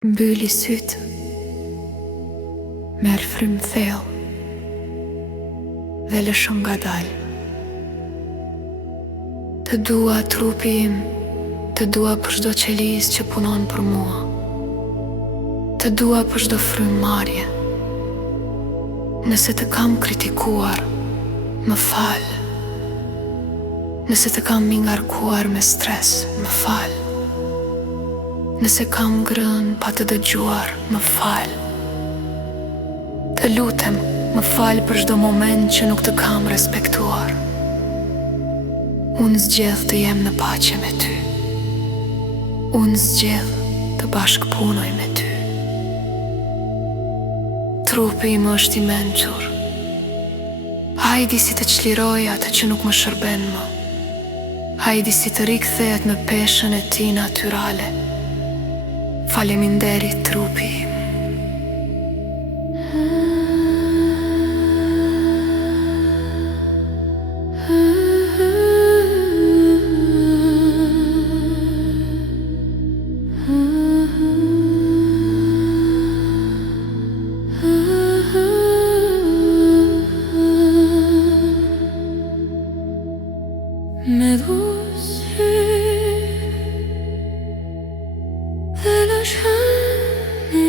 Mbyli sytë, merë frymë thellë dhe lëshon ngadalë. Të dua trupi im, të dua për çdo qelizë që punon për mua, të dua për çdo frymëmarrje. Nëse të kam kritikuar, më fal. Nëse të kam mingarkuar me stres, më fal. Nëse kam ngrënë pa të dëgjuar, më fal. Të lutem, më fal për çdo moment që nuk të kam respektuar. Unë zgjedh të jem në paqe me ty. Unë zgjedh të bashkëpunoj me ty. Trupi im është i mençur. Hajdi si të çliroj atë që nuk më shërben më. Hajdi si të rikthehet në peshën e ti natyrale. Faleminderit trupi im. Me dusy dhe lëshani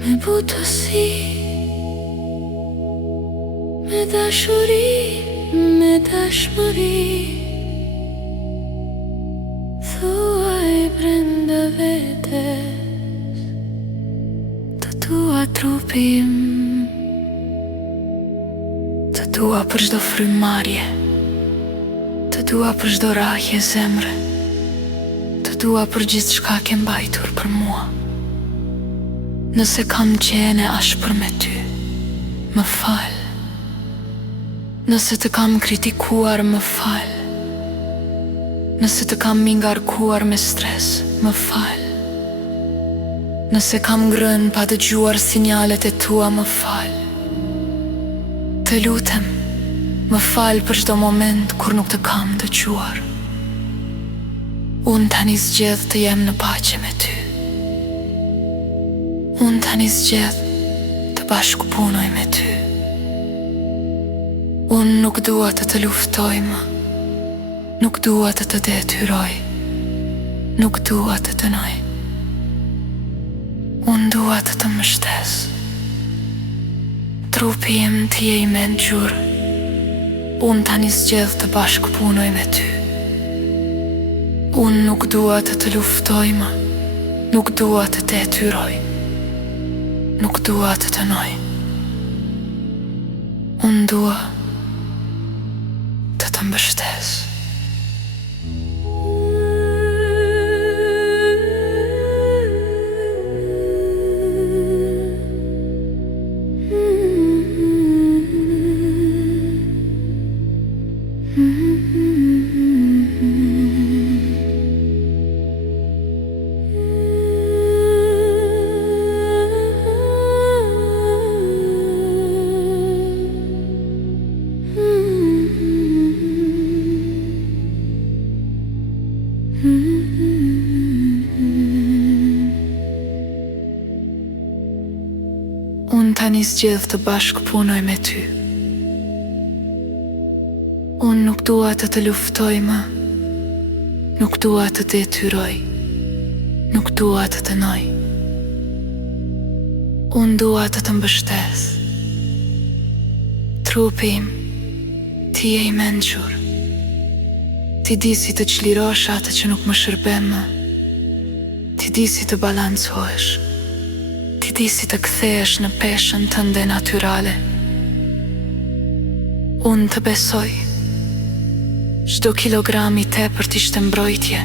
me butësi, me dashuri, me dashmëri. Thuaj brenda vetes, të dua trupim, të dua për çdo frymëmarrje, të dua për çdo rrahje zemre, të dua për gjithçka ke mbajtur për mua. Nëse kam qenë e ashpër me ty, më fal. Nëse të kam kritikuar, më fal. Nëse të kam mingarkuar me stres, më fal. Nëse kam ngrënë pa dëgjuar sinjalet e tua, më fal. Të lutem, më fal për çdo moment kur nuk të kam dëgjuar. Unë tani zgjedh të jem në paqe me ty. Unë tani zgjedh të bashkëpunoj me ty. Unë nuk dua të të luftoj më. Nuk dua të të detyroj. Nuk dua të dënoj. Unë dua të të mbështes. Trupi im ti je i mençur. Unë tani zgjedh të bashkëpunoj me ty. Unë nuk dua të të luftoj më. Nuk dua të detyroj. Nuk dua të dënoj. Unë dua të të mbështes. Unë tani zgjedh të bashkëpunoj me ty. Unë nuk dua të të luftoj më. Nuk dua të detyroj. Nuk dua të dënoj. Unë dua të të mbështes. Trupi im, ti je i mençur. Ti di si të çlirosh atë që nuk më shërben më. Ti di si të balancohesh. Ti di si të kthehesh në peshën tënde natyrale. Unë të besoj. Çdo kilogram i tepërt ishte mbrojtje.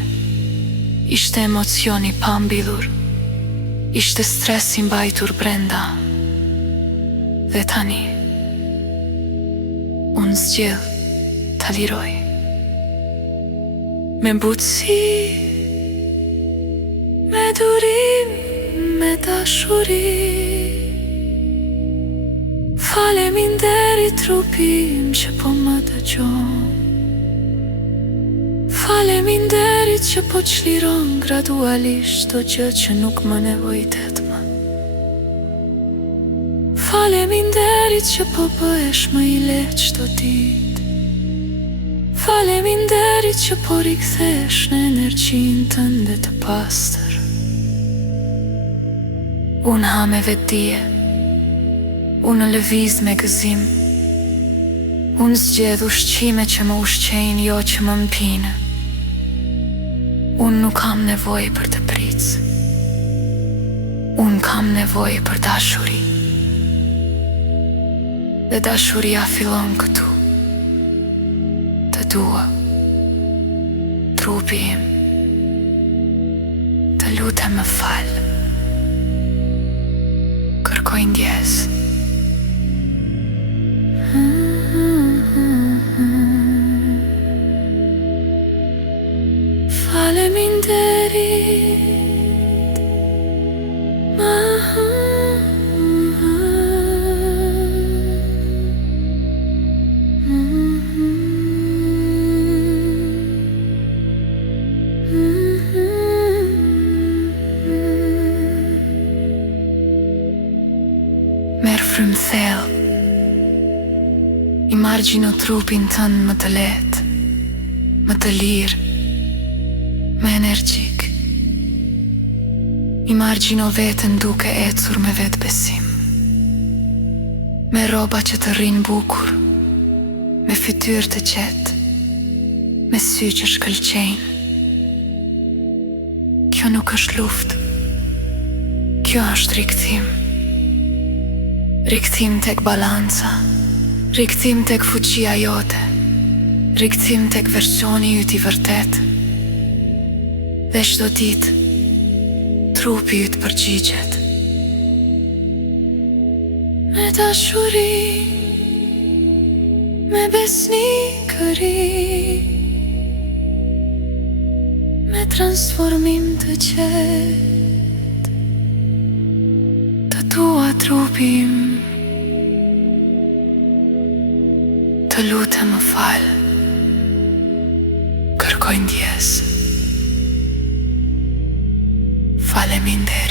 Ishte emocioni pa mbyllur. Ishte stres i mbajtur brenda. Dhe tani unë zgjedh ta liroj. Me butësi, me durim, me dashuri. Faleminderit trupim që po më dëgjon. Faleminderit që po çliron gradualisht çdo gjë që nuk më nevojitet më. Faleminderit që po bëhesh më i lehtë çdo ditë. Faleminderit që po rikthesh në energjinë tënde të pastër. Unë ha me vetdije, unë lëviz me gëzim, unë zgjedh ushqime që më ushqejnë, jo që më mpinë. Unë nuk kam nevojë për të pric, unë kam nevojë për dashuri. Dhe dashuria fillon këtu. Të dua, trupi im, të lutem më fal. Kërkoj ndjes. Faleminderit. Merë frymë thellë. Imagjino trupin tënd më të lehtë, më të lirë, më energjik. Imagjino veten duke ecur me vetbesim, me rroba që të rrinë bukur, me fytyrë të qetë, me sy që shkëlqejnë. Kjo nuk është luftë, kjo është rikthim. Rikthim tek balanca, rikthim tek fuqia jote, rikthim tek versioni yt i vërtet. Dhe çdo ditë trupi yt përgjigjet me dashuri, me besnikëri, me transformim të qetë. Të dua trupim, të lutem më fal. Kërkoj ndjes. Faleminderit.